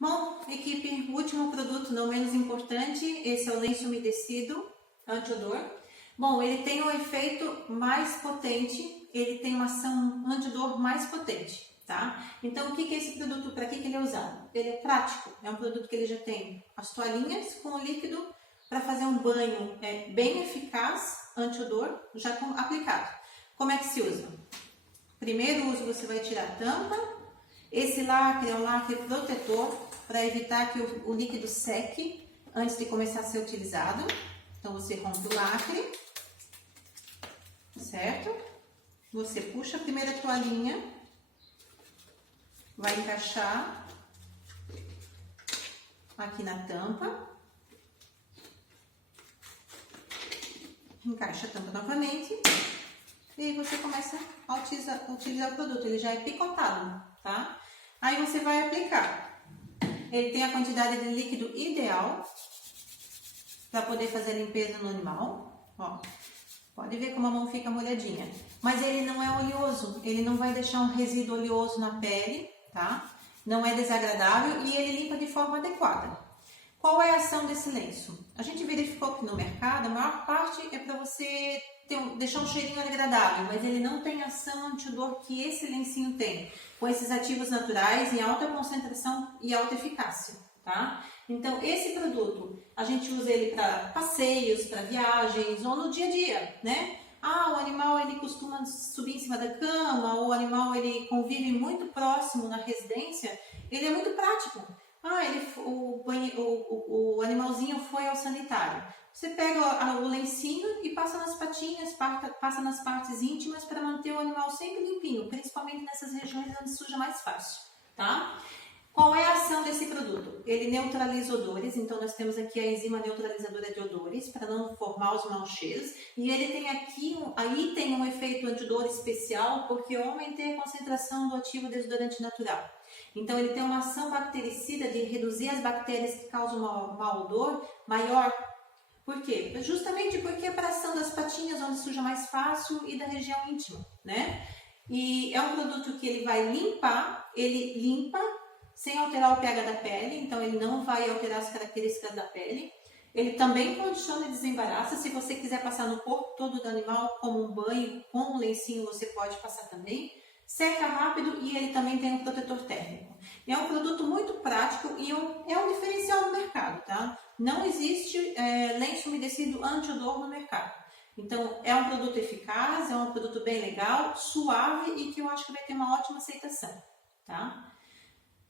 Bom, equipe, o último produto, não menos importante, esse é o lenço umedecido anti-odor. Bom, ele tem um efeito mais potente, ele tem uma ação anti-odor mais potente, tá? Então, o que é esse produto, para que ele é usado? Ele é prático, é um produto que ele já tem as toalhinhas com o líquido para fazer um banho bem eficaz, anti-odor, já aplicado. Como é que se usa? Primeiro uso, você vai tirar a tampa. Esse lacre é um lacre protetor para evitar que o líquido seque antes de começar a ser utilizado. Então, você rompe o lacre, certo? Você puxa a primeira toalhinha, vai encaixar aqui na tampa. Encaixa a tampa novamente e aí você começa a utilizar o produto. Ele já é picotado, tá? Aí você vai aplicar. Ele tem a quantidade de líquido ideal para poder fazer a limpeza no animal. Ó, pode ver como a mão fica molhadinha. Mas ele não é oleoso, ele não vai deixar um resíduo oleoso na pele, tá? Não é desagradável e ele limpa de forma adequada. Qual é a ação desse lenço? A gente verificou que no mercado, a maior parte é para você deixar um cheirinho agradável, mas ele não tem ação anti-odor que esse lencinho tem, com esses ativos naturais em alta concentração e alta eficácia, tá? Então, esse produto, a gente usa ele para passeios, para viagens ou no dia a dia, né? Ah, o animal ele costuma subir em cima da cama, ou o animal ele convive muito próximo na residência, ele é muito prático. Ah, o animalzinho foi ao sanitário. Você pega o lencinho e passa nas patinhas, passa nas partes íntimas para manter o animal sempre limpinho, principalmente nessas regiões onde suja mais fácil, tá? Qual é a ação desse produto? Ele neutraliza odores, então nós temos aqui a enzima neutralizadora de odores para não formar os maus cheiros. E ele tem aí tem um efeito antidor especial porque eu aumentei a concentração do ativo desodorante natural. Então ele tem uma ação bactericida de reduzir as bactérias que causam mau odor maior. Por quê? Justamente porque é para a ação das patinhas onde suja mais fácil e da região íntima, né? E é um produto que ele vai limpar, ele limpa sem alterar o pH da pele, então ele não vai alterar as características da pele. Ele também condiciona e desembaraça. Se você quiser passar no corpo todo do animal, como um banho, com um lencinho, você pode passar também. Seca rápido e ele também tem um protetor térmico. É um produto muito prático e é um diferencial no mercado, tá? Não existe lenço umedecido anti-odor no mercado. Então, é um produto eficaz, é um produto bem legal, suave e que eu acho que vai ter uma ótima aceitação, tá?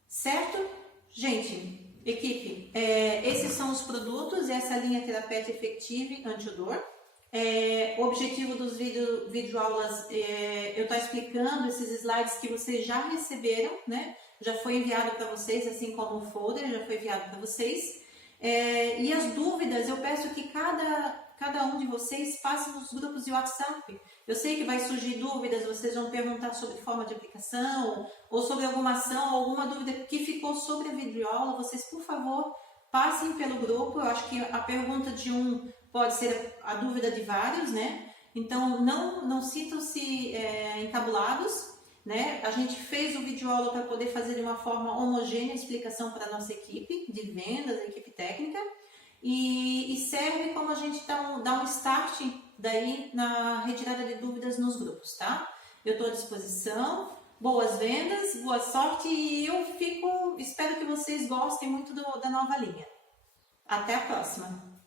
Certo? Gente, equipe, esses são os produtos, essa linha Therapet Effective anti-odor. O objetivo dos videoaulas eu estou explicando esses slides que vocês já receberam, né? Já foi enviado para vocês, assim como o folder já foi enviado para vocês. E as dúvidas, eu peço que cada um de vocês passe nos grupos de WhatsApp. Eu sei que vai surgir dúvidas, vocês vão perguntar sobre forma de aplicação, ou sobre alguma ação, alguma dúvida que ficou sobre a videoaula, vocês, por favor, passem pelo grupo. Eu acho que a pergunta de um pode ser a dúvida de vários, né? Então, não sintam-se encabulados, né? A gente fez o videoaula para poder fazer de uma forma homogênea a explicação para a nossa equipe de vendas, a equipe técnica, e serve como a gente dá um start daí na retirada de dúvidas nos grupos, tá? Eu estou à disposição, boas vendas, boa sorte e espero que vocês gostem muito da nova linha. Até a próxima!